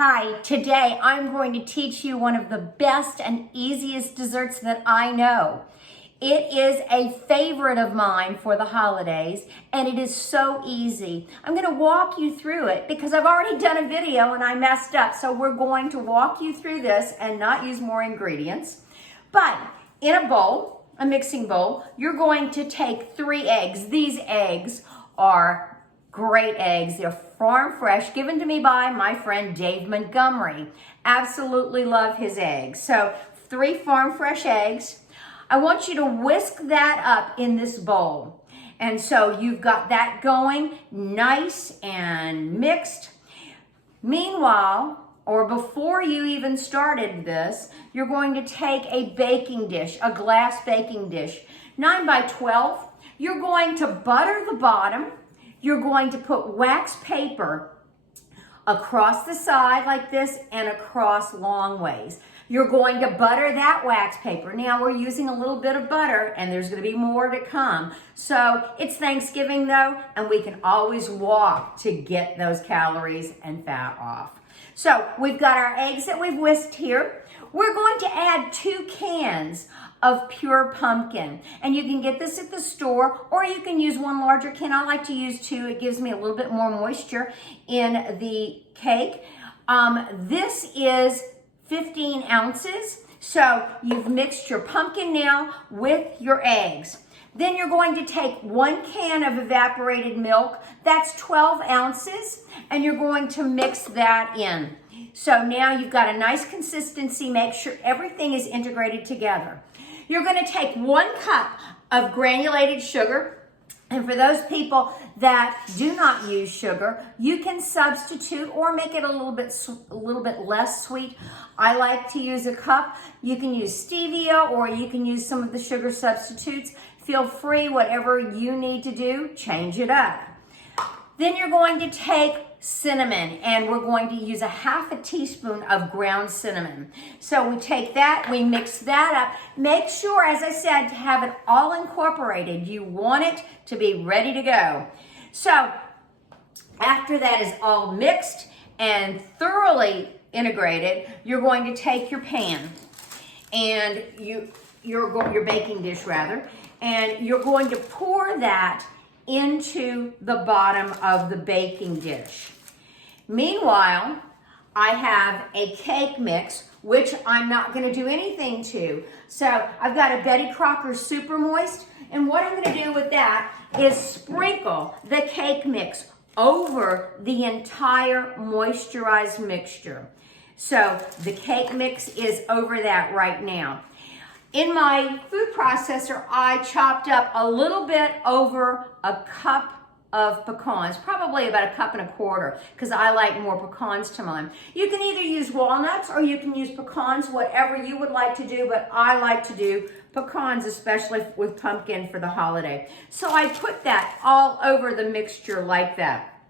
Hi, today I'm going to teach you one of the best and easiest desserts that I know. It is a favorite of mine for the holidays, and it is so easy. I'm going to walk you through it because I've already done a video and I messed up. So we're going to walk you through this and not use more ingredients. But in a bowl, a mixing bowl, you're going to take 3 eggs. These eggs are great eggs. They're farm fresh, given to me by my friend Dave Montgomery. Absolutely love his eggs. So 3 farm fresh eggs. I want you to whisk that up in this bowl. And so you've got that going nice and mixed. Meanwhile, or before you even started this, you're going to take a baking dish, a glass baking dish, 9 by 12. You're going to butter the bottom. You're going to put wax paper across the side like this and across long ways. You're going to butter that wax paper. Now we're using a little bit of butter and there's going to be more to come. So it's Thanksgiving though, and we can always walk to get those calories and fat off. So we've got our eggs that we've whisked here. We're going to add 2 cans of pure pumpkin. And you can get this at the store, or you can use 1 larger can. I like to use 2. It gives me a little bit more moisture in the cake. This is 15 ounces. So you've mixed your pumpkin now with your eggs. Then you're going to take 1 can of evaporated milk. That's 12 ounces. And you're going to mix that in. So now you've got a nice consistency. Make sure everything is integrated together. You're going to take 1 cup of granulated sugar. And for those people that do not use sugar, you can substitute or make it a little bit less sweet. I like to use a cup. You can use stevia or you can use some of the sugar substitutes. Feel free, whatever you need to do, change it up. Then you're going to take cinnamon, and we're going to use a half a teaspoon of ground cinnamon. So we take that, we mix that up. Make sure, as I said, to have it all incorporated. You want it to be ready to go. So after that is all mixed and thoroughly integrated, you're going to take your pan and your baking dish rather, and you're going to pour that into the bottom of the baking dish. Meanwhile, I have a cake mix, which I'm not going to do anything to. So I've got a Betty Crocker Super Moist, and what I'm going to do with that is sprinkle the cake mix over the entire moisturized mixture. So the cake mix is over that right now. In my food processor, I chopped up a little bit over a cup of pecans, probably about 1.25 cups, because I like more pecans to mine. You can either use walnuts or you can use pecans, whatever you would like to do, but I like to do pecans, especially with pumpkin for the holiday. So I put that all over the mixture like that.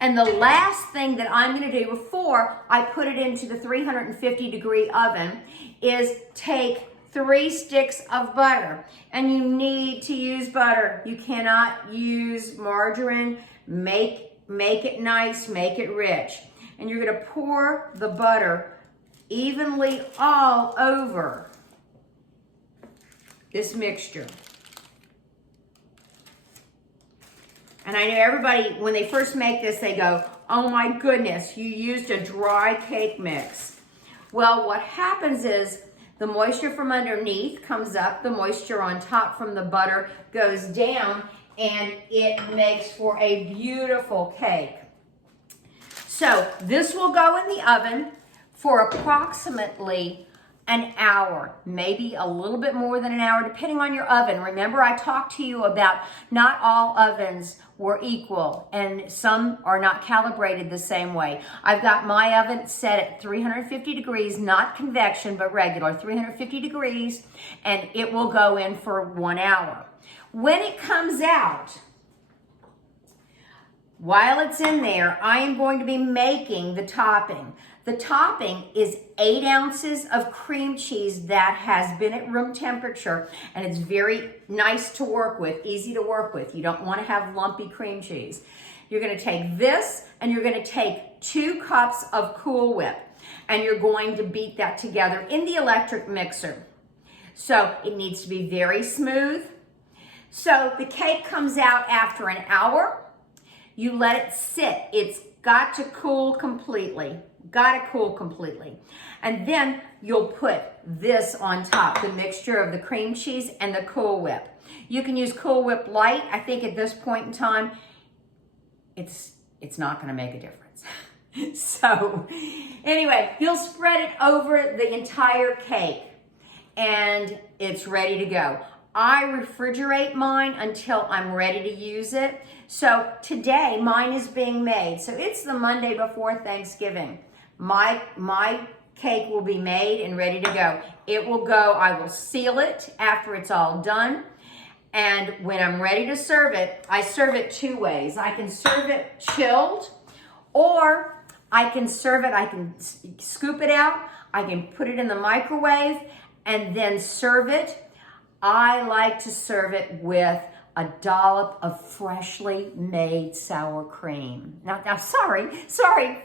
And the last thing that I'm going to do before I put it into the 350-degree oven is take 3 sticks of butter. And you need to use butter. You cannot use margarine. Make it nice, make it rich. And you're going to pour the butter evenly all over this mixture. And I know everybody, when they first make this, they go, oh my goodness, you used a dry cake mix. Well, what happens is the moisture from underneath comes up, the moisture on top from the butter goes down, and it makes for a beautiful cake. So this will go in the oven for approximately an hour, maybe a little bit more than an hour, depending on your oven. Remember, I talked to you about not all ovens were equal, and some are not calibrated the same way. I've got my oven set at 350 degrees, not convection, but regular, 350 degrees, and it will go in for 1 hour. When it comes out, while it's in there, I am going to be making the topping. The topping is 8 ounces of cream cheese that has been at room temperature, and it's very nice to work with, easy to work with. You don't want to have lumpy cream cheese. You're going to take this and you're going to take 2 cups of Cool Whip and you're going to beat that together in the electric mixer. So it needs to be very smooth. So the cake comes out after an hour. You let it sit. It's got to cool completely. Got to cool completely. And then you'll put this on top, the mixture of the cream cheese and the Cool Whip. You can use Cool Whip Light. I think at this point in time, it's not going to make a difference. So anyway, you'll spread it over the entire cake and it's ready to go. I refrigerate mine until I'm ready to use it. So today mine is being made. So it's the Monday before Thanksgiving. My cake will be made and ready to go. It will go, I will seal it after it's all done. And when I'm ready to serve it, I serve it 2 ways. I can serve it chilled, or I can serve it, I can scoop it out, I can put it in the microwave and then serve it. I like to serve it with a dollop of freshly made sour cream. Now, sorry,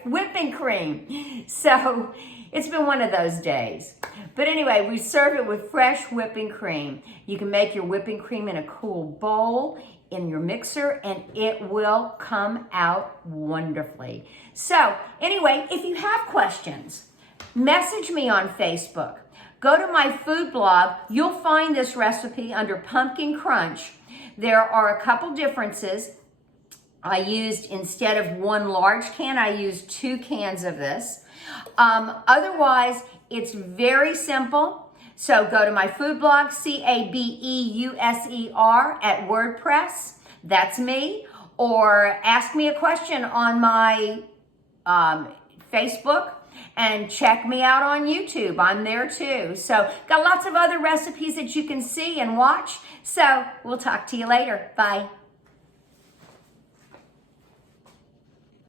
whipping cream. So it's been one of those days. But anyway, we serve it with fresh whipping cream. You can make your whipping cream in a cool bowl in your mixer and it will come out wonderfully. So anyway, if you have questions, message me on Facebook. Go to my food blog. You'll find this recipe under Pumpkin Crunch. There are a couple differences. I used, instead of 1 large can, I used 2 cans of this. Otherwise, it's very simple. So go to my food blog, CABEUSER at WordPress. That's me. Or ask me a question on my Facebook. And check me out on YouTube. I'm there too. So got lots of other recipes that you can see and watch. So we'll talk to you later. Bye.